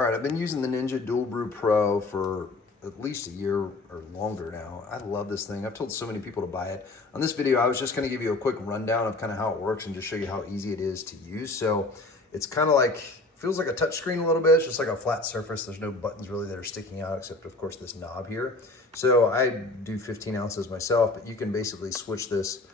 All right, I've been using the Ninja DualBrew Pro for at least a year or longer now. I love this thing. I've told so many people to buy it. On this video, I was just gonna give you a quick rundown of kind of how it works and just show you how easy it is to use. So it's kind of like, feels like a touch screen a little bit. It's just like a flat surface. There's no buttons really that are sticking out except of course this knob here. So I do 15 ounces myself, but you can basically switch this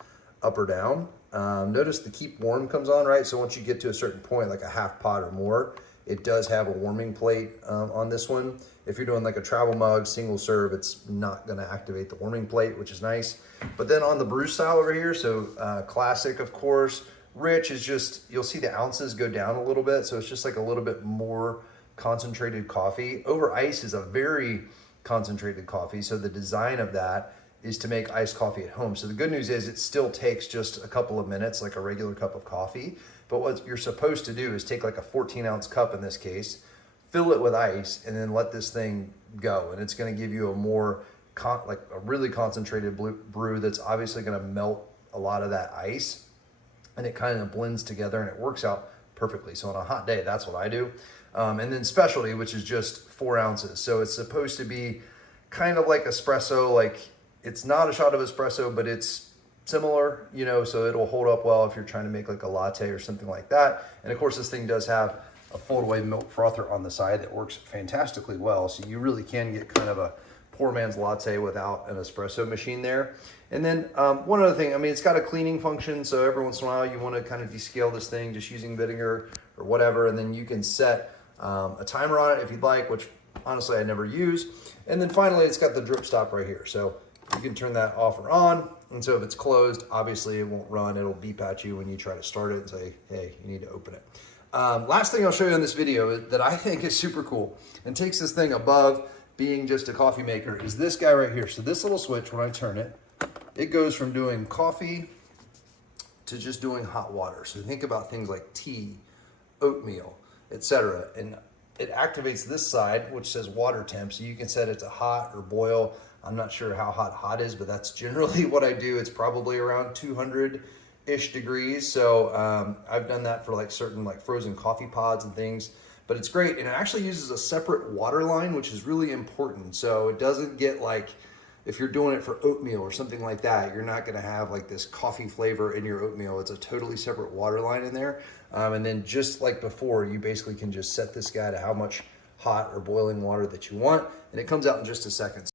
up or down. Notice the keep warm comes on, right? So once you get to a certain point, like a half pot or more, it does have a warming plate on this one. If you're doing like a travel mug, single serve, it's not gonna activate the warming plate, which is nice. But then on the brew style over here, so classic, of course, rich is just, you'll see the ounces go down a little bit. So it's just like a little bit more concentrated coffee. Over ice is a very concentrated coffee. So the design of that is to make iced coffee at home. So the good news is it still takes just a couple of minutes, like a regular cup of coffee. But what you're supposed to do is take like a 14-ounce cup in this case, fill it with ice, and then let this thing go. And it's gonna give you a more, like a really concentrated brew that's obviously gonna melt a lot of that ice, and it kind of blends together and it works out perfectly. So on a hot day, that's what I do. And then specialty, which is just 4 ounces. So it's supposed to be kind of like espresso, like it's not a shot of espresso, but it's similar, you know, so it'll hold up well if you're trying to make like a latte or something like that. And of course, this thing does have a fold-away milk frother on the side that works fantastically well. So you really can get kind of a poor man's latte without an espresso machine there. And then one other thing, I mean, it's got a cleaning function. So every once in a while you want to kind of descale this thing just using vinegar or whatever. And then you can set a timer on it if you'd like, which honestly I never use. And then finally, it's got the drip stop right here. So you can turn that off or on. And so if it's closed, obviously it won't run. It'll beep at you when you try to start it and say, hey, you need to open it. Last thing I'll show you in this video that I think is super cool and takes this thing above being just a coffee maker is this guy right here. So this little switch, when I turn it, it goes from doing coffee to just doing hot water. So think about things like tea, oatmeal, etc. And it activates this side, which says water temp. So you can set it to hot or boil. I'm not sure how hot is, but that's generally what I do. It's probably around 200-ish degrees. So I've done that for like certain like frozen coffee pods and things, but it's great. And it actually uses a separate water line, which is really important. So it doesn't get like, if you're doing it for oatmeal or something like that, you're not gonna have like this coffee flavor in your oatmeal. It's a totally separate water line in there. And then just like before, you basically can just set this guy to how much hot or boiling water that you want, and it comes out in just a second.